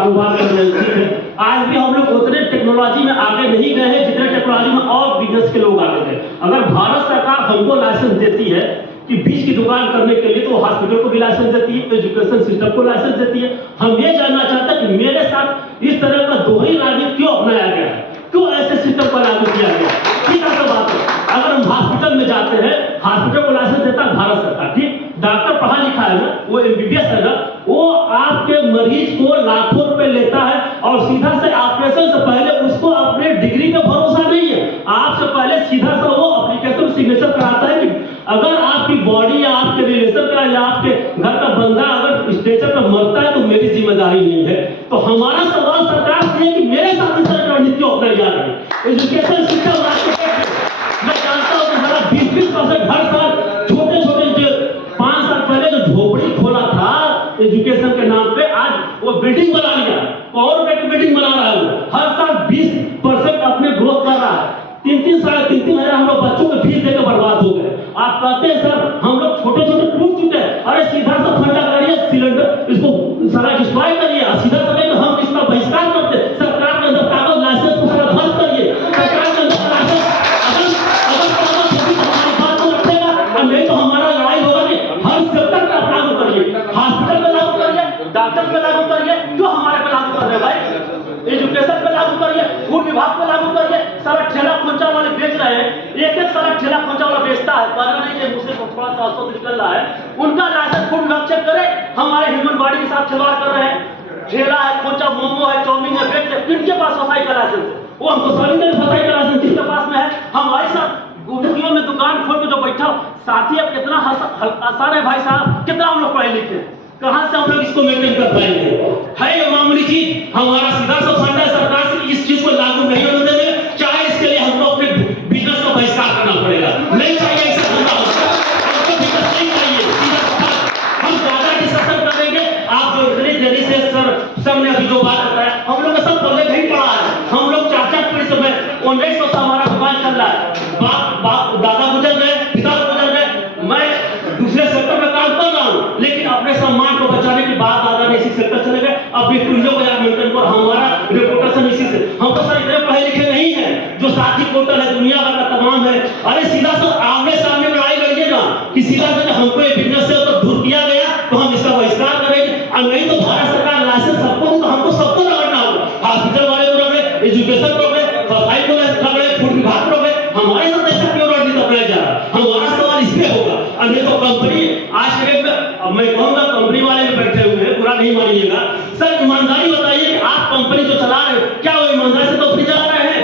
कारोबार कर रहे हैं। आज भी हम लोग उतने टेक्नोलॉजी में आगे नहीं गए हैं जितने टेक्नोलॉजी में और बिजनेस के लोग आगे गए। अगर भारत सरकार हमको लाइसेंस देती है कि बीज की दुकान करने के लिए, तो हॉस्पिटल को भी लाइसेंस देती है, एजुकेशन सिस्टम को लाइसेंस देती है। हम ये जानना चाहते हैं कि मेरे साथ इस तरह का दोहरी राजनीति क्यों अपनाया गया है, क्यों ऐसे सिस्टम को लागू किया गया। ठीक है, बात है। अगर हम हॉस्पिटल में जाते हैं, हॉस्पिटल को लाइसेंस देता है भारत सरकार, ठीक। डॉक्टर पढ़ा लिखा है ना, वो एमबीबीएस है ना, वो आपके मरीज को लाखों रुपए लेता है और सीधा से ऑपरेशन से पहले उसको अपने डिग्री पे भरोसा नहीं है। आपसे पहले सीधा सा वो एप्लीकेशन सिग्नेचर कराता है कि अगर आपकी बॉडी या आपके रिलेशन का या आपके घर का बंदा अगर स्टेचर पर मरता है तो मेरी जिम्मेदारी नहीं है। तो हमारा सवाल सरकार से है कि मेरे साथ इस तरह की रणनीति अपनाई जा रही है। एजुकेशन सिस्टम मैं जानता हूँ कि हमारा 20% हर साल छोटे छोटे 5 साल पहले जो झोपड़ी खोला था एजुकेशन के नाम पे, आज वो बिल्डिंग बना लिया, करोड़ रुपए की बिल्डिंग बना रहा है। वो हर साल 20% अपने ग्रोथ कर रहा है। 3-3 साढ़े 3 हजार हम लोग बच्चों को फीस देकर बर्बाद हो गए। आप कहते हैं सर हम लोग छोटे छोटे टूट चुके हैं, अरे सीधा सा फंडा करिए, सिलेंडर इसको सारा डिस्ट्रॉय करिए, सीधा सा नहीं हम इसका बहिष्कार करते। सरकार के अंदर कागज लाइसेंस को सारा ध्वस्त करिए। सरकार के अंदर लाइसेंस हमारी बात को रखेगा और नहीं तो हमारा लड़ाई होगा कि हर सेक्टर पे आप लागू करिए, हॉस्पिटल पे लागू करिए, डॉक्टर पे लागू करिए, क्यों हमारे पे लागू कर रहे हैं भाई? एजुकेशन पे लागू करिए, फूड विभाग पे लागू करिए। सारा ठेला खोंचा वाले बेच रहे हैं, एक सारा ठेला खोंचा वाला बेचता है, कहना नहीं कि मुझसे थोड़ा सा औसत निकल रहा है, उनका लाइसेंस फूड विभाग चेक करे। हमारे ह्यूमन बॉडी के साथ खिलवाड़ कर रहे हैं। ठेला है, खोंचा मोमो है, चाउमीन है, बेच रहे, किनके पास सफाई का लाइसेंस है? वो हमको सभी ने सफाई का लाइसेंस किसके पास में है? हमारे साथ गुमटियों में दुकान खोल के जो बैठा साथी, अब कितना आसान है भाई साहब, कितना हम लोग पढ़े लिखे, कहां से हम लोग इसको मेंटेन कर पाएंगे? है ये मामूली चीज। हमारा सीधा सा फंडा है सरकार से इस चीज को लागू नहीं होने देंगे, चाहे इसके लिए हमको अपने बिजनेस का बहिष्कार करना पड़ेगा। नहीं चाहिए ऐसा धंधा, हमको बिजनेस नहीं चाहिए। हम ज्यादा डिस्कशन करेंगे। आप जो इतनी देरी से सर ने अभी जो बात बताया, हम लोग सब पहले नहीं पढ़ा है। हम लोग 4-4 पीढ़ी से 1900 से हमारा दुकान चल रहा है। बाप दादा गुजर गए, पिता गुजर गए, मैं दूसरे सेक्टर में काम कर रहा हूँ, लेकिन अपने सम्मान को बचाने के बाद दादा ने इसी सेक्टर चले गए। अब पीढ़ियों को यार मेंटेन कर, हमारा रेपुटेशन इसी से। हम तो सर इतने पढ़े लिखे नहीं है, जो साथी पोर्टल है दुनिया भर का तमाम है। अरे सीधा सा आमने सामने लड़ाई लड़िए ना कि सीधा से हमको ये बिजनेस से तो दूर किया गया तो हम इसका बहिष्कार करेंगे, और नहीं तो भारत सरकार लाइसेंस सबको तो हमको सबको रगड़ना होगा। हॉस्पिटल वाले को रगड़े, एजुकेशन को रगड़े, सफाई को रगड़े, फूड विभाग को रगड़े। हमारे साथ ऐसा क्यों रणनीति अपनाया जा रहा है? हमारा सवाल इस पे होगा। और नहीं तो कंपनी आज के डेट में, अब मैं कहूंगा कंपनी वाले भी बैठे हुए हैं, पूरा नहीं मानिएगा सर, ईमानदारी बताइए कि आप कंपनी जो चला रहे हो क्या वो ईमानदारी से कंपनी चला रहे हैं?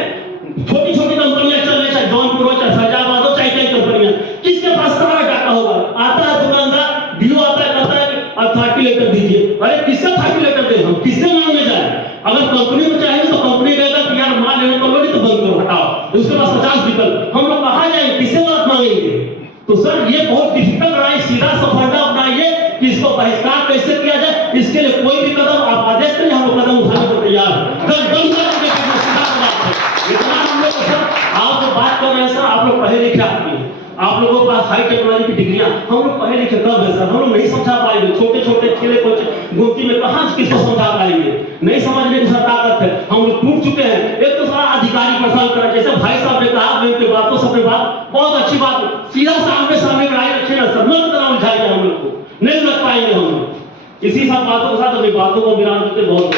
छोटी छोटी कंपनियां चल रही, चाहे जौनपुर हो, चाहे फैजाबाद हो, चाहे कई कंपनियां, किसके पास सारा डाटा होगा? आता है दुकानदार, डीओ आता है, कहता है अथॉरिटी लेटर दीजिए। अरे किससे अथॉरिटी लेटर दे, हम किससे मांगने जाए? अगर कंपनी को चाहिए तो कंपनी कहेगा कि यार माल लेने को नहीं तो बंद करो, हटाओ। उसके पास 50 विकल्प, हम लोग कहां जाएंगे, किससे बात मांगेंगे? तो सर ये बहुत डिफिकल्ट लड़ाई, सीधा सा फंडा अपनाइए कि इसको बहिष्कार कैसे किया जाए। इसके लिए कोई भी कदम आप आदेश करिए, हम लोग कदम उठाने को तैयार हैं। इतना हम लोग सर आप जो बात कर रहे हैं सर, आप लोग पढ़े लिखे आदमी हैं, आप लोगों के पास हाई टेक्नोलॉजी की डिग्रियां, हम लोग पढ़े लिखे कब है सर? हम लोग नहीं समझा पाएंगे। छोटे छोटे खेले कुछ गुमती में कहां किसको समझा पाएंगे? नहीं समझने की सर ताकत है। हम लोग टूट चुके हैं। एक तो सारा अधिकारी परेशान कर, जैसे भाई साहब ने कहा, मैं उनकी बातों से अपनी बात बहुत अच्छी बात, सीधा सामने सामने लड़ाई रखे ना सर, मत तरह उलझाएंगे, हम लोग को नहीं लग पाएंगे। हम इसी सब बातों के साथ अपनी बातों को विराम देते बहुत